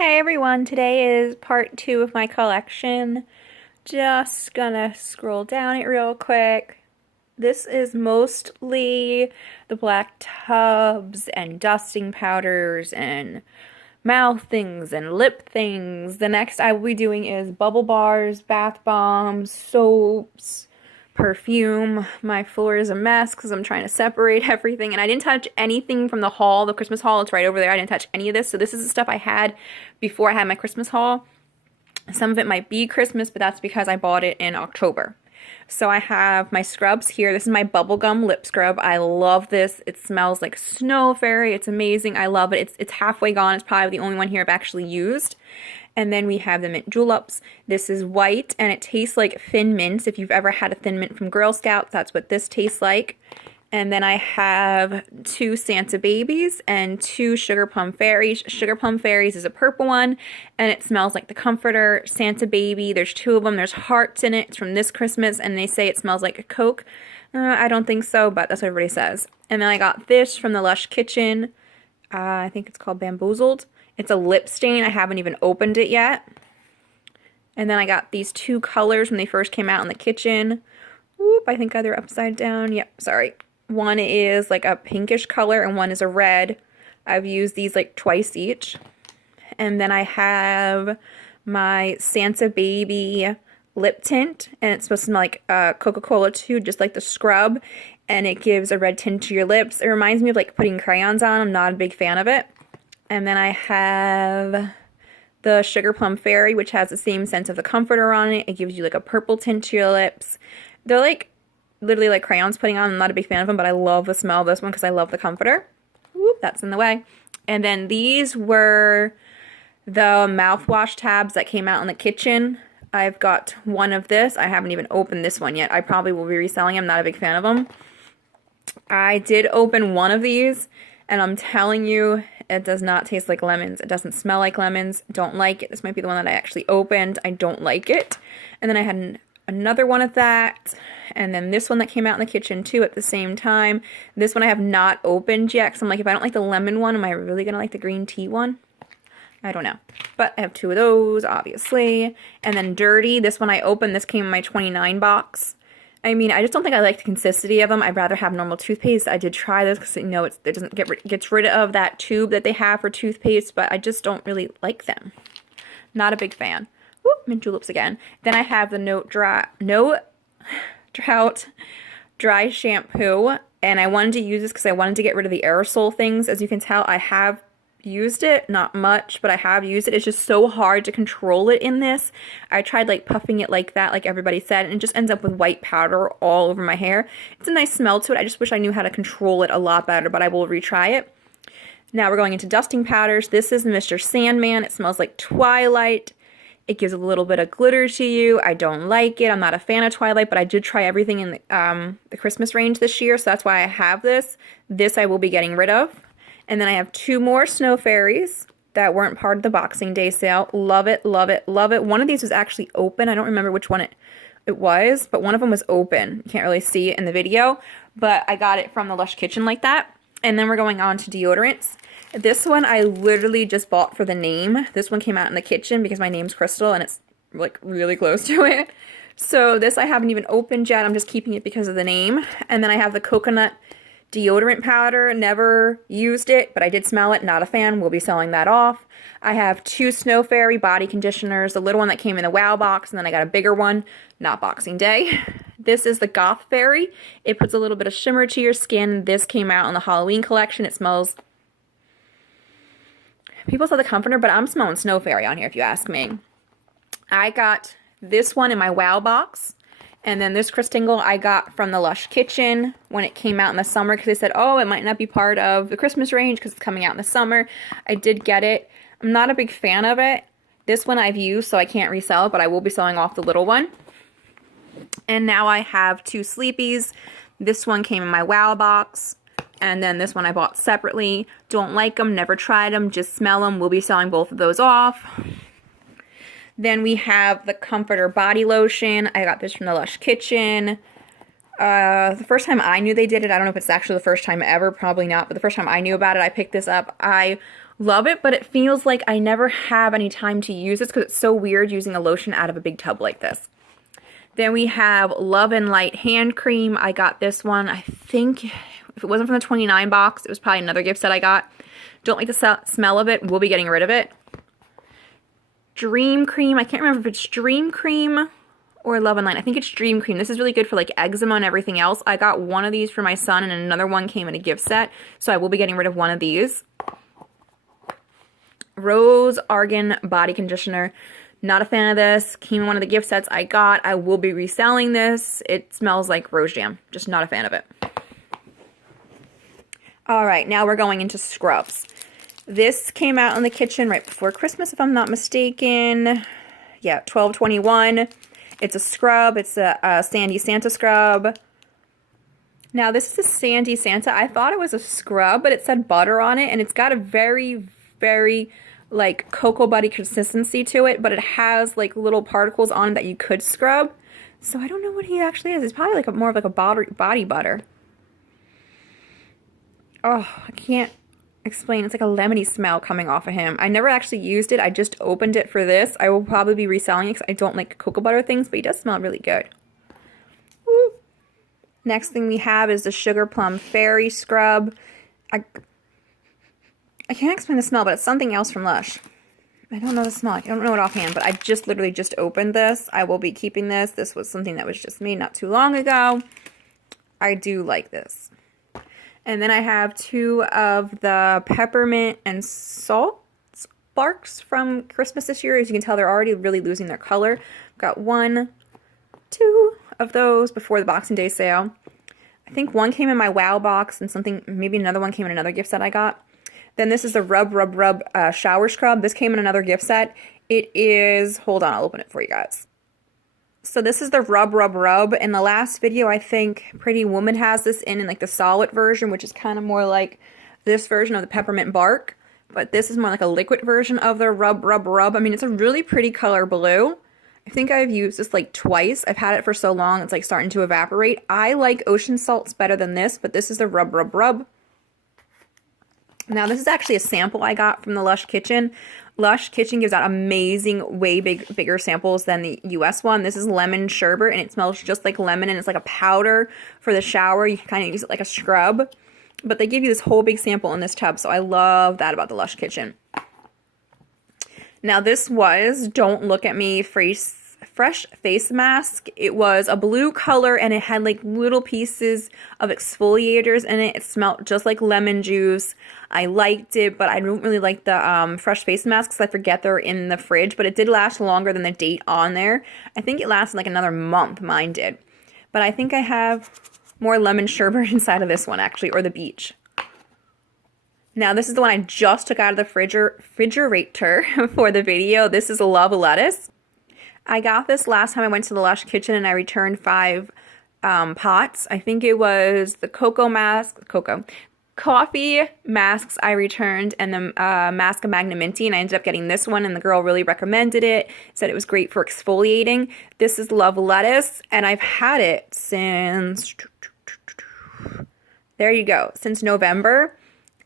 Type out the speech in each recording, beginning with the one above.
Hey everyone, today is part 2 of my collection. Just gonna scroll down it real quick. This is mostly the black tubs and dusting powders and mouth things and lip things. The next I will be doing is bubble bars, bath bombs, soaps, perfume. My floor is a mess because I'm trying to separate everything, and I didn't touch anything from the haul, the Christmas haul. It's right over there. I didn't touch any of this. So this is the stuff I had before I had my Christmas haul. Some of it might be Christmas, but that's because I bought it in October. So I have my scrubs here. This is my bubblegum lip scrub. I love this. It smells like snow fairy. It's amazing. I love it. It's halfway gone. It's probably the only one here I've actually used. And then we have the mint juleps. This is white and it tastes like thin mints. If you've ever had a thin mint from Girl Scouts, that's what this tastes like. And then I have 2 Santa babies and 2 Sugar Plum Fairies. Sugar Plum Fairies is a purple one, and it smells like the comforter. Santa Baby, there's 2 of them. There's hearts in it. It's from this Christmas, and they say it smells like a Coke. I don't think so, but that's what everybody says. And then I got this from the Lush Kitchen. I think it's called Bamboozled. It's a lip stain. I haven't even opened it yet. And then I got these 2 colors when they first came out in the kitchen. Oop, I think they're upside down. Yep, sorry. One is like a pinkish color and one is a red. I've used these like twice each. And then I have my Santa Baby lip tint, and it's supposed to smell like Coca-Cola too, just like the scrub, and it gives a red tint to your lips. It reminds me of like putting crayons on. I'm not a big fan of it. And then I have the Sugar Plum Fairy, which has the same scent of the comforter on it. It gives you like a purple tint to your lips. They're like literally like crayons putting on. I'm not a big fan of them, but I love the smell of this one because I love the comforter. Whoop, that's in the way. And then these were the mouthwash tabs that came out in the kitchen. I've got one of this. I haven't even opened this one yet. I probably will be reselling them. I'm not a big fan of them. I did open one of these, and I'm telling you, it does not taste like lemons. It doesn't smell like lemons. Don't like it. This might be the one that I actually opened. I don't like it. And then I had another one of that, and then this one that came out in the kitchen too at the same time. This one I have not opened yet, because I'm like, if I don't like the lemon one, am I really gonna like the green tea one? I don't know. But I have 2 of those, obviously. And then Dirty, this one I opened. This came in my 29 box. I mean, I just don't think I like the consistency of them. I'd rather have normal toothpaste. I did try this because, you know, it doesn't gets rid of that tube that they have for toothpaste, but I just don't really like them. Not a big fan. Whoop, mint juleps again. Then I have the No Drought Dry Shampoo, and I wanted to use this because I wanted to get rid of the aerosol things. As you can tell, I have used it, not much, but I have used it. It's just so hard to control it in this. I tried like puffing it like that, like everybody said, and it just ends up with white powder all over my hair. It's a nice smell to it. I just wish I knew how to control it a lot better, but I will retry it. Now we're going into dusting powders. This is Mr. Sandman. It smells like Twilight. It gives a little bit of glitter to you. I don't like it. I'm not a fan of Twilight, but I did try everything in the Christmas range this year, so that's why I have this. This I will be getting rid of. And then I have 2 more Snow Fairies that weren't part of the Boxing Day sale. Love it, love it, love it. One of these was actually open. I don't remember which one it was, but one of them was open. You can't really see it in the video, but I got it from the Lush Kitchen like that. And then we're going on to deodorants. This one I literally just bought for the name. This one came out in the kitchen because my name's Crystal and it's like really close to it. So this I haven't even opened yet. I'm just keeping it because of the name. And then I have the coconut deodorant powder. Never used it, but I did smell it. Not a fan. We'll be selling that off. I have 2 Snow Fairy body conditioners. The little one that came in the Wow box, and then I got a bigger one. Not Boxing Day. This is the Goth Fairy. It puts a little bit of shimmer to your skin. This came out in the Halloween collection. It smells... People said the comforter, but I'm smelling Snow Fairy on here if you ask me. I got this one in my Wow box. And then this Christingle I got from the Lush Kitchen when it came out in the summer because they said, oh, it might not be part of the Christmas range because it's coming out in the summer. I did get it. I'm not a big fan of it. This one I've used, so I can't resell it, but I will be selling off the little one. And now I have 2 Sleepies. This one came in my Wow box. And then this one I bought separately. Don't like them, never tried them, just smell them. We'll be selling both of those off. Then we have the Comforter Body Lotion. I got this from the Lush Kitchen. The first time I knew they did it, I don't know if it's actually the first time ever, probably not, but the first time I knew about it, I picked this up. I Love it, but it feels like I never have any time to use this because it's so weird using a lotion out of a big tub like this. Then we have Love and Light hand cream. I got this one. I think if it wasn't from the 29 box, it was probably another gift set I got. Don't like the smell of it. We'll be getting rid of it. Dream Cream. I can't remember if it's Dream Cream or Love and Light. I think it's Dream Cream. This is really good for like eczema and everything else. I got one of these for my son and another one came in a gift set. So I will be getting rid of one of these. Rose Argan Body Conditioner. Not a fan of this. Came in one of the gift sets I got. I will be reselling this. It smells like rose jam. Just not a fan of it. Alright, now we're going into scrubs. This came out in the kitchen right before Christmas, if I'm not mistaken. Yeah, 12/21. It's a scrub. It's a Sandy Santa scrub. Now, this is a Sandy Santa. I thought it was a scrub, but it said butter on it, and it's got a very, very like cocoa buddy consistency to it, but it has like little particles on it that you could scrub. So I don't know what he actually is. It's probably like more of like a body butter. Oh, I can't explain. It's like a lemony smell coming off of him. I never actually used it. I just opened it for this. I will probably be reselling it because I don't like cocoa butter things, but he does smell really good. Woo. Next thing we have is the Sugar Plum Fairy Scrub. I can't explain the smell, but it's something else from Lush. I don't know the smell. I don't know it offhand, but I just literally just opened this. I will be keeping this. This was something that was just made not too long ago. I do like this. And then I have two of the peppermint and salt sparks from Christmas this year. As you can tell, they're already really losing their color. Got two of those before the Boxing Day sale. I think one came in my Wow box and something, maybe another one came in another gift set I got. Then this is the Rub Shower Scrub. This came in another gift set. It is, hold on, I'll open it for you guys. So this is the Rub. In the last video, I think Pretty Woman has this in like the solid version, which is kind of more like this version of the peppermint bark. But this is more like a liquid version of the Rub. I mean, it's a really pretty color blue. I think I've used this like twice. I've had it for so long, it's like starting to evaporate. I like ocean salts better than this, but this is the Rub. Now, this is actually a sample I got from the Lush Kitchen. Lush Kitchen gives out amazing, way bigger samples than the US one. This is lemon sherbet, and it smells just like lemon, and it's like a powder for the shower. You can kind of use it like a scrub. But they give you this whole big sample in this tub, so I love that about the Lush Kitchen. Now, this was Don't Look at Me Fresh Face Mask. It was a blue color, and it had like little pieces of exfoliators in it. It smelled just like lemon juice. I liked it, but I don't really like the fresh face masks. I forget they're in the fridge, but it did last longer than the date on there. I think it lasted like another month. Mine did. But I think I have more lemon sherbet inside of this one, actually, or the beach. Now, this is the one I just took out of the refrigerator for the video. This is Love Lettuce. I got this last time I went to the Lush Kitchen, and I returned 5 pots. I think it was the coffee masks I returned, and the mask of Magnaminty, and I ended up getting this one, and the girl really recommended it, said it was great for exfoliating. This is Love Lettuce, and I've had it since, there you go, since November,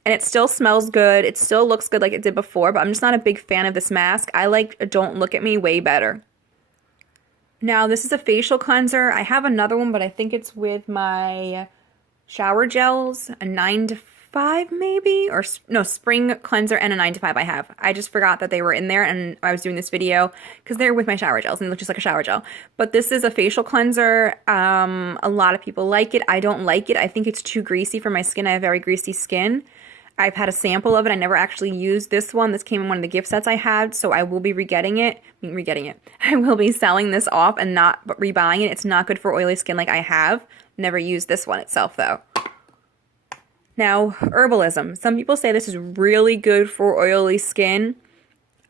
and it still smells good. It still looks good like it did before, but I'm just not a big fan of this mask. I like Don't Look at Me way better. Now, this is a facial cleanser. I have another one, but I think it's with my shower gels, a 9 to 5 maybe, or no, spring cleanser and a 9 to 5 I have. I just forgot that they were in there, and I was doing this video because they're with my shower gels and they look just like a shower gel. But this is a facial cleanser. A lot of people like it. I don't like it. I think it's too greasy for my skin. I have very greasy skin. I've had a sample of it. I never actually used this one. This came in one of the gift sets I had, so I will be regetting it. I will be selling this off and not rebuying it. It's not good for oily skin like I have. Never used this one itself, though. Now, herbalism. Some people say this is really good for oily skin.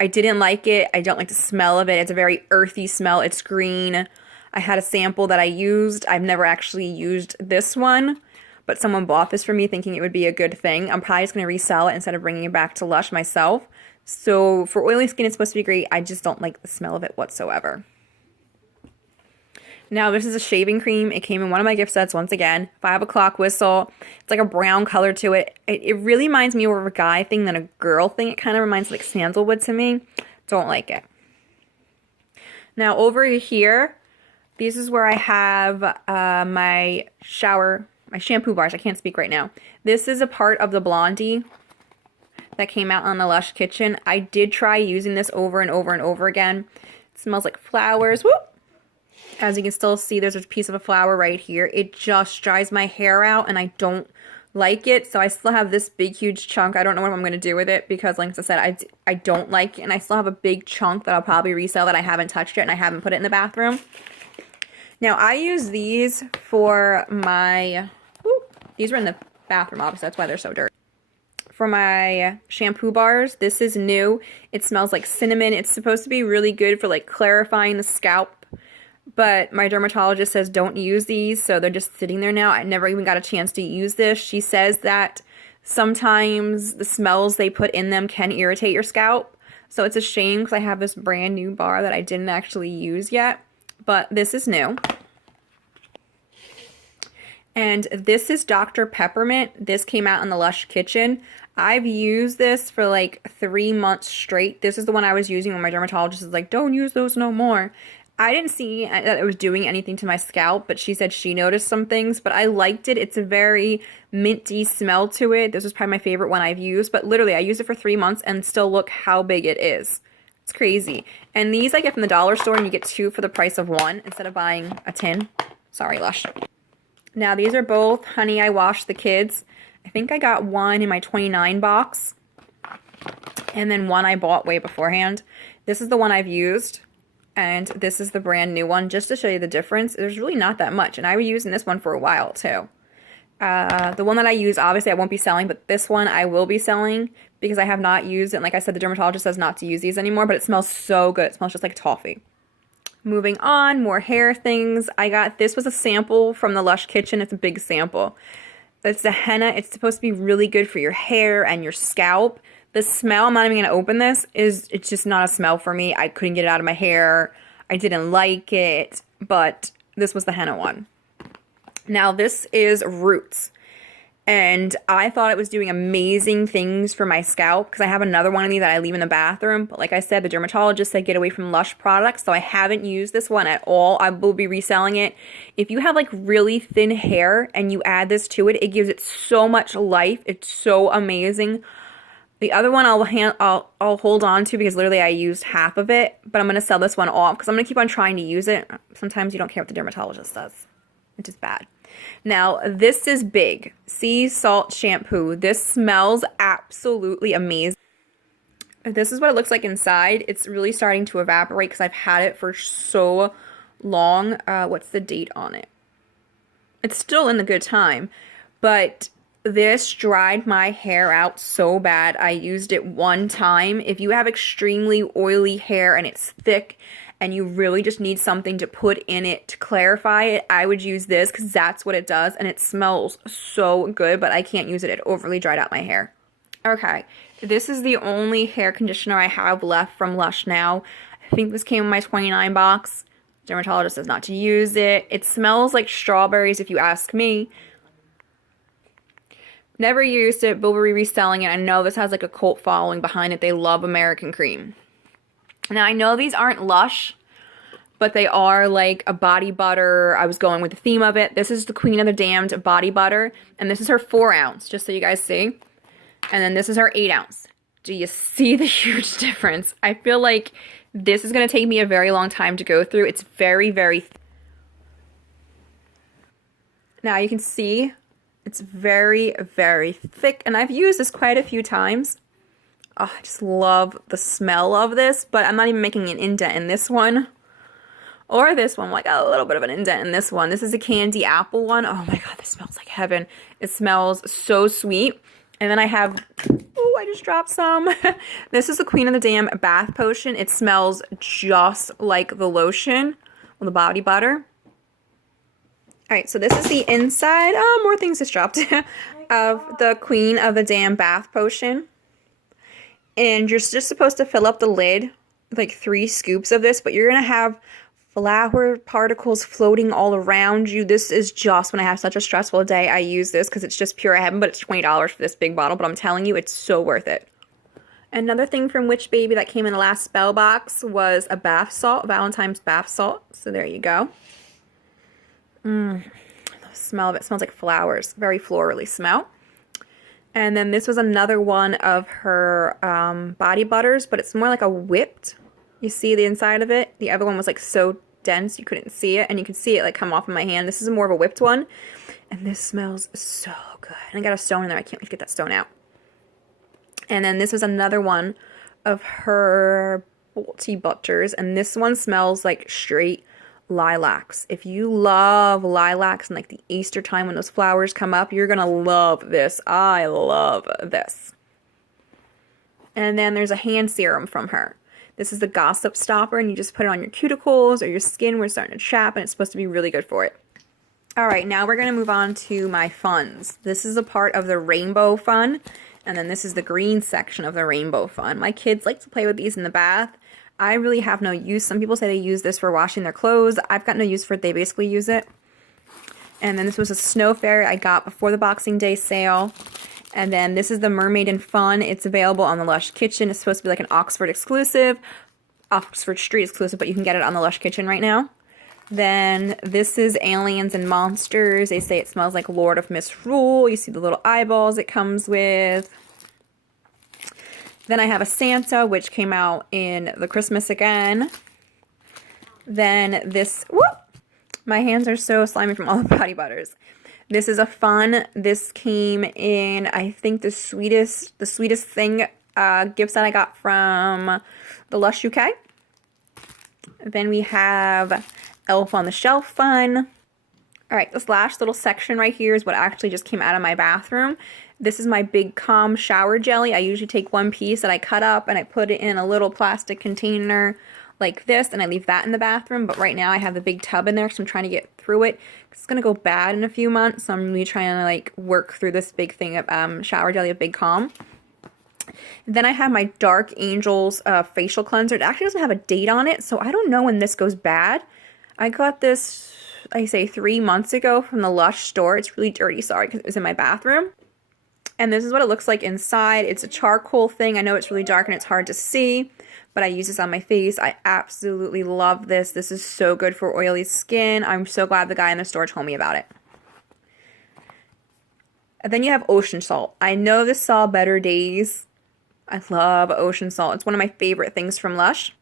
I didn't like it. I don't like the smell of it. It's a very earthy smell. It's green. I had a sample that I used. I've never actually used this one, but someone bought this for me thinking it would be a good thing. I'm probably just going to resell it instead of bringing it back to Lush myself. So for oily skin, it's supposed to be great. I just don't like the smell of it whatsoever. Now, this is a shaving cream. It came in one of my gift sets once again. 5 o'clock whistle. It's like a brown color to it. It really reminds me more of a guy thing than a girl thing. It kind of reminds like sandalwood to me. Don't like it. Now, over here, this is where I have my shampoo bars. I can't speak right now. This is a part of the Blondie that came out on the Lush Kitchen. I did try using this over and over and over again. It smells like flowers. Whoop! As you can still see, there's a piece of a flower right here. It just dries my hair out, and I don't like it. So I still have this big, huge chunk. I don't know what I'm going to do with it because, like I said, I don't like it. And I still have a big chunk that I'll probably resell that I haven't touched yet, and I haven't put it in the bathroom. Now, I use these for my... these were in the bathroom, obviously. That's why they're so dirty. For my shampoo bars, this is new. It smells like cinnamon. It's supposed to be really good for, like, clarifying the scalp. But my dermatologist says don't use these, so they're just sitting there now. I never even got a chance to use this. She says that sometimes the smells they put in them can irritate your scalp. So it's a shame because I have this brand new bar that I didn't actually use yet. But this is new. And this is Dr. Peppermint. This came out in the Lush Kitchen. I've used this for like 3 months straight. This is the one I was using when my dermatologist was like, don't use those no more. I didn't see that it was doing anything to my scalp, but she said she noticed some things, but I liked it. It's a very minty smell to it. This was probably my favorite one I've used, but literally I used it for 3 months and still look how big it is. It's crazy. And these I get from the dollar store and you get 2 for the price of 1 instead of buying a tin. Sorry, Lush. Now these are both Honey I Washed the Kids. I think I got one in my 29 box and then one I bought way beforehand. This is the one I've used. And this is the brand new one, just to show you the difference. There's really not that much, and I was using this one for a while, too. The one that I use, obviously, I won't be selling, but this one I will be selling because I have not used it. And like I said, the dermatologist says not to use these anymore, but it smells so good. It smells just like toffee. Moving on, more hair things. This was a sample from the Lush Kitchen. It's a big sample. It's the henna. It's supposed to be really good for your hair and your scalp. The smell, I'm not even going to open this, it's just not a smell for me. I couldn't get it out of my hair. I didn't like it, but this was the henna one. Now, this is Roots, and I thought it was doing amazing things for my scalp because I have another one of these that I leave in the bathroom. But like I said, the dermatologist said get away from Lush products, so I haven't used this one at all. I will be reselling it. If you have like really thin hair and you add this to it, it gives it so much life. It's so amazing. The other one I'll hold on to because literally I used half of it, but I'm going to sell this one off because I'm going to keep on trying to use it. Sometimes you don't care what the dermatologist says, which is bad. Now, this is big. Sea Salt Shampoo. This smells absolutely amazing. This is what it looks like inside. It's really starting to evaporate because I've had it for so long. What's the date on it? It's still in the good time, but this dried my hair out so bad. I used it one time. If you have extremely oily hair and it's thick and you really just need something to put in it to clarify it, I would use this because that's what it does and it smells so good, but I can't use it. It overly dried out my hair. Okay, this is the only hair conditioner I have left from Lush now. I think this came in my 29 box. Dermatologist says not to use it. It smells like strawberries if you ask me. Never used it, but we'll be reselling it. I know this has like a cult following behind it. They love American Cream. Now, I know these aren't Lush, but they are like a body butter. I was going with the theme of it. This is the Queen of the Damned body butter, and this is her 4 ounce, just so you guys see. And then this is her 8 ounce. Do you see the huge difference? I feel like this is going to take me a very long time to go through. It's very, very... Now, you can see... It's very, very thick, and I've used this quite a few times. Oh, I just love the smell of this, but I'm not even making an indent in this one. Or this one, like a little bit of an indent in this one. This is a candy apple one. Oh my god, this smells like heaven. It smells so sweet. And then I have, oh, I just dropped some. This is the Queen of the Dam bath potion. It smells just like the lotion, or the body butter. Alright, so this is the inside, oh, more things just dropped, of the Queen of the Dam bath potion. And you're just supposed to fill up the lid with like 3 scoops of this, but you're going to have flower particles floating all around you. This is just when I have such a stressful day, I use this because it's just pure heaven, but it's $20 for this big bottle, but I'm telling you, it's so worth it. Another thing from Witch Baby that came in the last spell box was a bath salt, Valentine's bath salt. So there you go. The smell of it smells like flowers. Very florally smell. And then this was another one of her body butters, but it's more like a whipped. You see the inside of it? The other one was like so dense you couldn't see it, and you could see it like come off of my hand. This is more of a whipped one, and this smells so good. And I got a stone in there. I can't wait to get that stone out. And then this was another one of her Bolty butters, and this one smells like straight lilacs. If you love lilacs and like the Easter time when those flowers come up, you're gonna love this. I love this. And then there's a hand serum from her. This is the Gossip Stopper, and you just put it on your cuticles or your skin where it's starting to chap, and it's supposed to be really good for it. All right, now we're gonna move on to my funs. This is a part of the rainbow fun. And then this is the green section of the rainbow fun. My kids like to play with these in the bath. I really have no use. Some people say they use this for washing their clothes. I've got no use for it. They basically use it. And then this was a snow fairy I got before the Boxing Day sale. And then this is the Mermaid in Fun. It's available on the Lush Kitchen. It's supposed to be like an Oxford exclusive, Oxford Street exclusive, but you can get it on the Lush Kitchen right now. Then this is Aliens and Monsters. They say it smells like Lord of Misrule. You see the little eyeballs it comes with. Then I have a Santa, which came out in the Christmas again. Then this, whoop! My hands are so slimy from all the body butters. This is a fun. This came in, I think, the sweetest thing gifts that I got from the Lush UK. Then we have Elf on the Shelf fun. All right, this last little section right here is what actually just came out of my bathroom. This is my Big Calm shower jelly. I usually take one piece that I cut up and I put it in a little plastic container like this, and I leave that in the bathroom. But right now I have the big tub in there because I'm trying to get through it. It's going to go bad in a few months, so I'm really trying to like work through this big thing of shower jelly of Big Calm. Then I have my Dark Angels facial cleanser. It actually doesn't have a date on it, so I don't know when this goes bad. I got this, I say 3 months ago from the Lush store. It's really dirty, sorry, because it was in my bathroom. And this is what it looks like inside. It's a charcoal thing. I know it's really dark and it's hard to see, but I use this on my face. I absolutely love this. This is so good for oily skin. I'm so glad the guy in the store told me about it. And then you have ocean salt. I know this saw better days. I love ocean salt. It's one of my favorite things from Lush.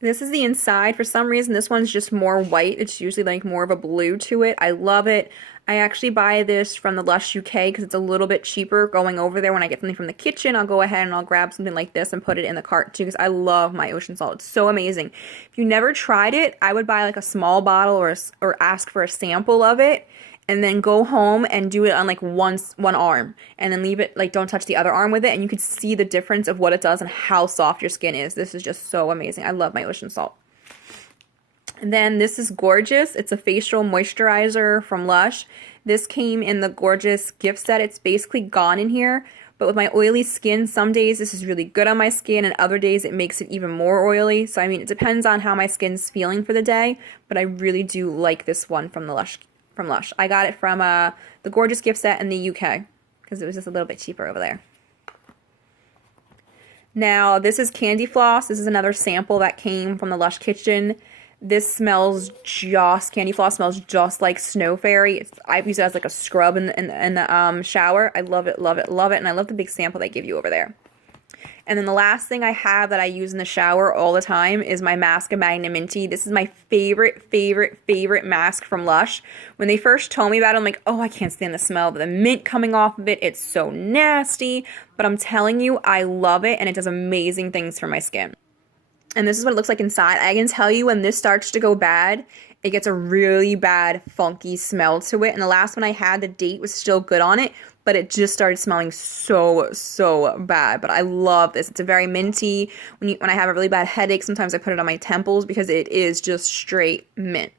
This is the inside. For some reason, this one's just more white. It's usually like more of a blue to it. I love it. I actually buy this from the Lush UK because it's a little bit cheaper going over there. When I get something from the kitchen, I'll go ahead and I'll grab something like this and put it in the cart too because I love my ocean salt. It's so amazing. If you never tried it, I would buy like a small bottle or ask for a sample of it and then go home and do it on like one arm and then leave it, like don't touch the other arm with it, and you could see the difference of what it does and how soft your skin is. This is just so amazing. I love my ocean salt. And then this is gorgeous. It's a facial moisturizer from Lush. This came in the gorgeous gift set. It's basically gone in here, but with my oily skin, some days this is really good on my skin and other days it makes it even more oily. So I mean, it depends on how my skin's feeling for the day, but I really do like this one from the Lush. I got it from the gorgeous gift set in the UK because it was just a little bit cheaper over there. Now, this is Candy Floss. This is another sample that came from the Lush Kitchen. This smells just, Candy Floss smells just like Snow Fairy. I've used it as like a scrub in the shower. I love it, love it, love it. And I love the big sample they give you over there. And then the last thing I have that I use in the shower all the time is my Mask of Magna Minty. This is my favorite mask from Lush. When they first told me about it, I'm like, oh, I can't stand the smell of the mint coming off of it. It's so nasty. But I'm telling you, I love it, and it does amazing things for my skin. And this is what it looks like inside. I can tell you when this starts to go bad, it gets a really bad, funky smell to it. And the last one I had, the date was still good on it, but it just started smelling so bad. But I love this. It's a very minty. When I have a really bad headache, sometimes I put it on my temples because it is just straight mint.